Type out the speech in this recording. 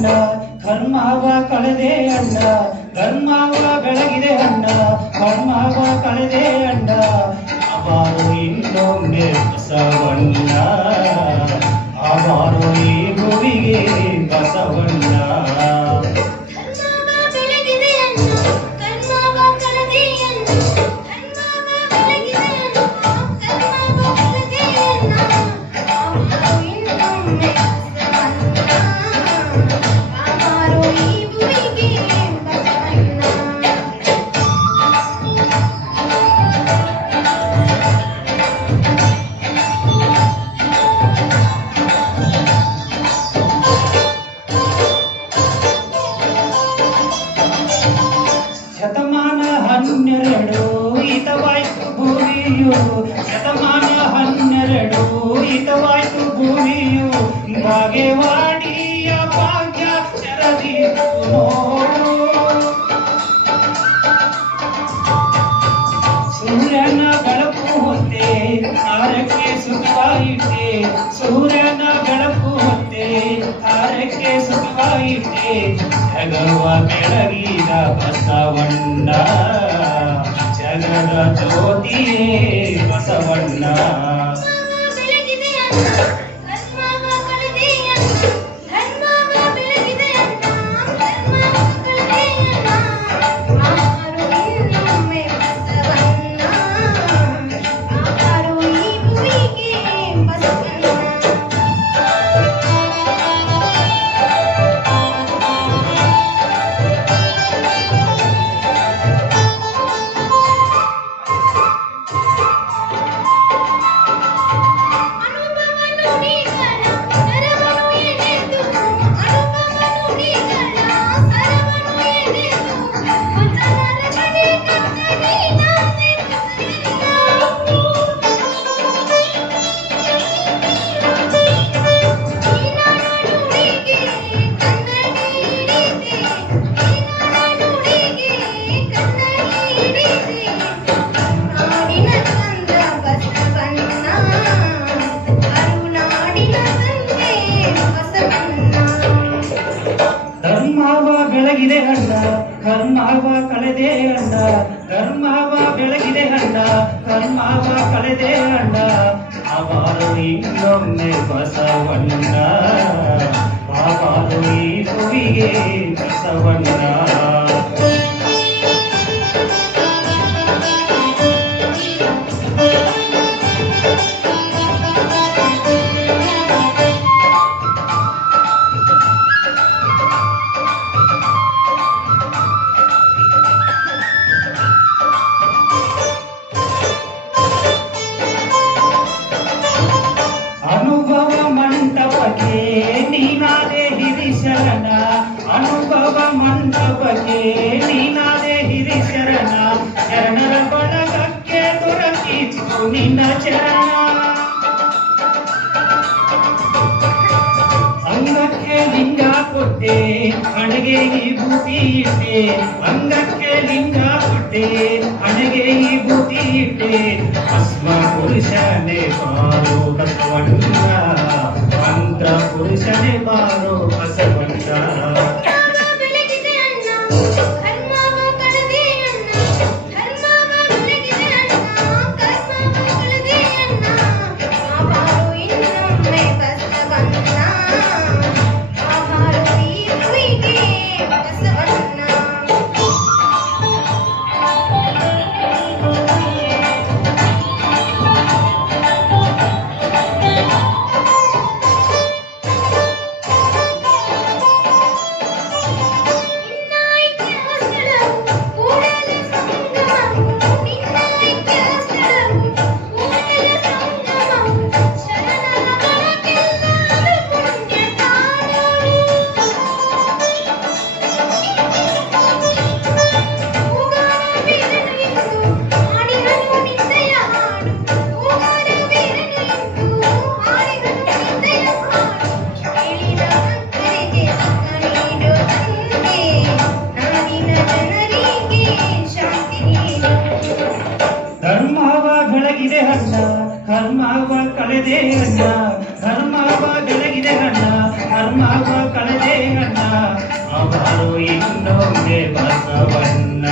ಅಣ್ಣ ಕರ್ಮವ ಕಳೆದೆ ಅಣ್ಣ ಧರ್ಮವ ಬೆಳಗಿದೆ ಅಣ್ಣ ಕರ್ಮವ ಕಳೆದೆ ಅಣ್ಣ ಅವರು ಇನ್ನೊಮ್ಮೆ ಬಸವಣ್ಣ ಅವರು ಈ ಭೂಮಿಗೆ ಬಸವಣ್ಣ ಶತಮಾನ 12 ಹಿತವಾಯ್ತು ಭೂಮಿಯು ಶತಮಾನ 12 ಹಿತವಾಯ್ತು ಭೂಮಿಯು ಭಾಗ್ಯವಾಡಿಯ ಭಾಗ್ಯ ಶರದಿತ್ತು ನೋಡು ಸೂರ್ಯನ ಬೆಳಕು ಹೊತ್ತೆ ತಾರಕ್ಕೆ ಸುಖವಾಯಿತೆ ಸೂರ್ಯನ ಬೆಳಕು ಹೊತ್ತೆ ತಾರಕ್ಕೆ ಸುಖವಾಯಿತೆ ಜಗವ ಬೆಳಗಿದ ಬಸವಣ್ಣ ಜಗದ ಜ್ಯೋತಿಯೇ ಬಸವಣ್ಣ ಬೆಳಗಿದೆ ಅಣ್ಣ ಕರ್ಮವ ಕಳೆದೆ ಅಣ್ಣ ಧರ್ಮವ ಬೆಳಗಿದೆ ಅಣ್ಣ ಕರ್ಮವ ಕಳೆದೆ ಅಣ್ಣ ಅವರು ಇನ್ನೊಮ್ಮೆ ಬಸವಣ್ಣ ಅವರು ಈ ಭೂಮಿಗೆ ಬಸವಣ್ಣ ಅನುಭವ ಮಂಟಪಕ್ಕೆ ನೀನಾದೆ ಹಿರಿಶರಣ ಅನುಭವ ಮಂಟಪಕ್ಕೆ ನೀನಾದೆ ಹಿರಿಶರಣ ಶರಣರ ಬಳಗಕ್ಕೆ ದೊರಕಿತ್ತು ನಿನ್ನ ಚರಣ ಅಂಗಕ್ಕೆ ಲಿಂಗ ಕೊಟ್ಟೆ ಹಣೆಗೆ ಈ ಬೂದಿ ಇಟ್ಟೆ ಅಂಗಕ್ಕೆ ಲಿಂಗ ಕೊಟ್ಟೆ ಹಣೆಗೆ ಈ ಬೂದಿ ಇಟ್ಟೆ ಭಸ್ಮ ಪುರುಷನೇ ಬಾರೋ ಬಸವಣ್ಣ ಮಂತ್ರ ಪುರುಷನೇ ಬಾರೋ ಬಸವಣ್ಣ ಕರ್ಮವ ಕಳೆದೆ ಅಣ್ಣ ಧರ್ಮವ ಬೆಳಗಿದೆ ಅಣ್ಣ ಕರ್ಮವ ಕಳೆದೆ ಅಣ್ಣ ಅವರು ಇನ್ನೊಮ್ಮೆ ಬಸವಣ್ಣ